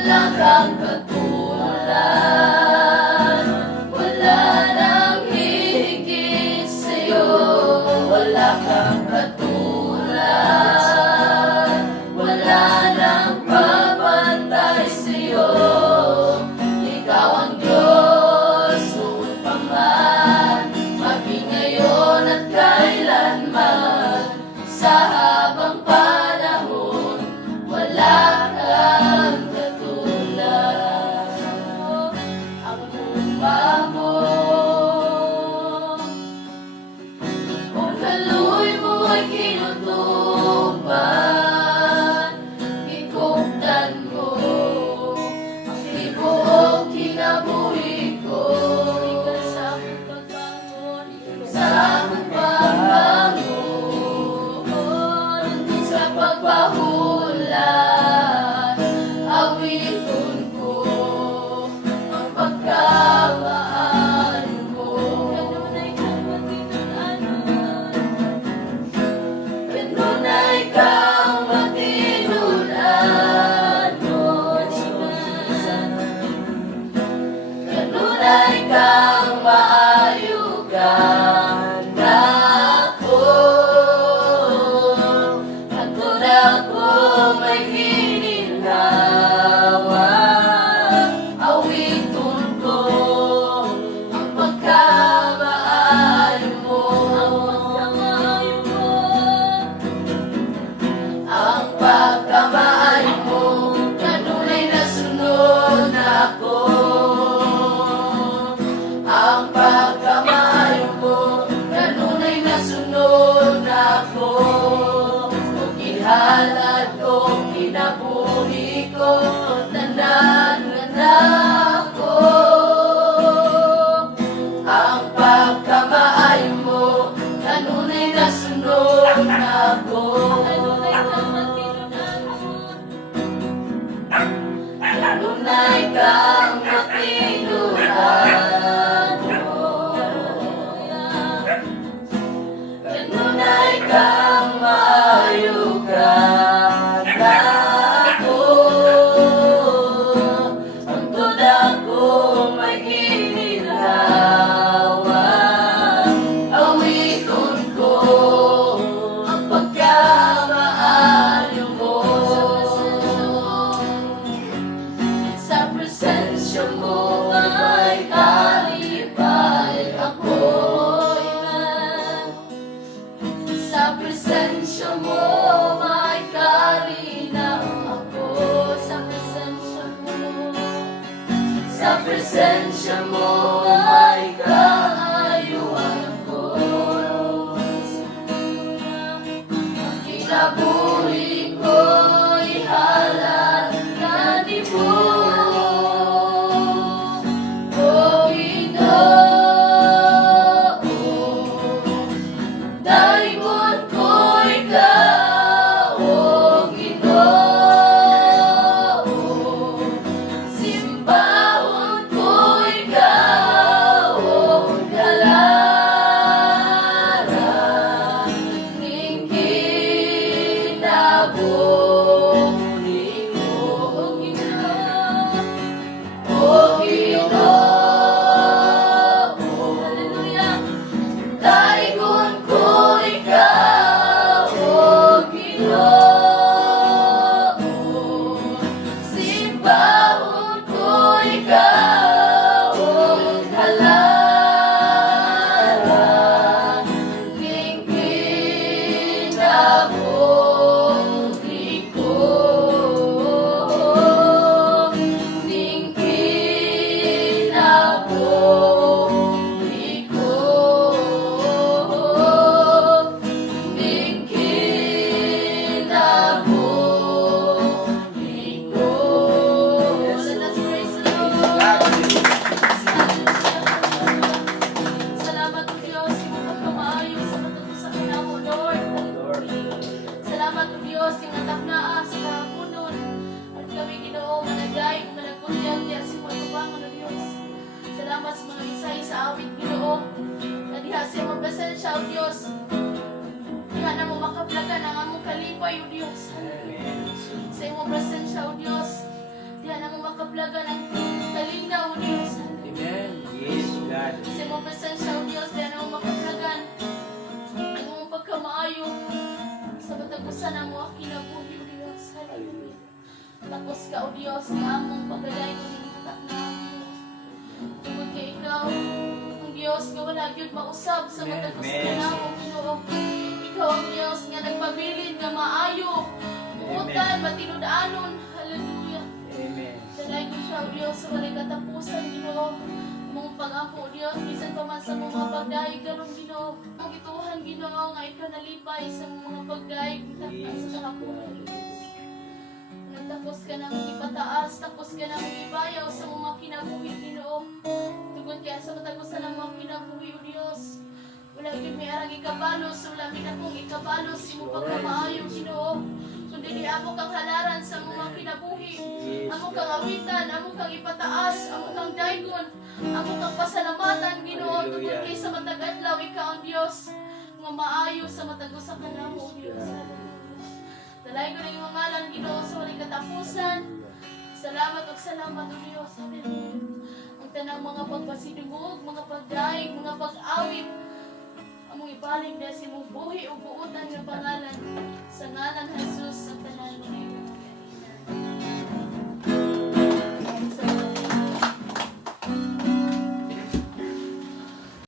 wala kang katulad Nanunay kang mapinunan Sa presensya Sa mga isay sa awit ginoo. Na diha sa mga presensya o Diyos. Diha na mo makaplagan ang among kalipay o Diyos. Sa imong presensya o Diyos. Diha na mo makablagan ang kalinaw, O Diyos. Amen. Yes, God. Sa mga presensya, O Diyos, di ano makablagan. Ang mga pagkamaayo sa batagusan ang mga kinabuhi, O Diyos. Hallelujah. Tapos ka, O Diyos, na among pagkalay ko ng mga. Ikaw, ang Diyos nga wala yun mausap sa na o Ginoo. Ikaw ang Diyos nga nagpabilin nga maayo. Buutan, matinudanon. Hallelujah. Amen. Dalay ko siya, Diyos, sa walay katapusan, Ginoo. Mong pag-ampo, Diyos, bisan pa man sa mga pagdaig, galong Ginoo. Ang ituhan, Ginoo, nga ikaw nalipay sa mga pagdaig, sa kahapon. Nagtapos ka nang ipataas, tapos ka nang ibayaw sa Wala yun may arang ikabalos, wala min akong ikabalos, imo pagkamaayo, Ginoo. Kundi di amo kang halaran sa mga kinabuhi. Amo kang awitan, amo kang ipataas, amo kang daygon, amo kang pasalamatan, Ginoo. Hallelujah. kay sa matag adlaw, ikaw ang Diyos. Nga maayo sa matagusan ka na mo, Diyos. Hallelujah. Dalay ko na yung ngalan, Ginoo, sa walang katapusan. Salamat o salamat o Diyos. Hallelujah. Ang tanang mga pagpasinugog, mga pagdaig, mga pag-awit, imong ibalik na si mong buhi ug buutan nga pangalan. Sa ngalan Jesus sa tanan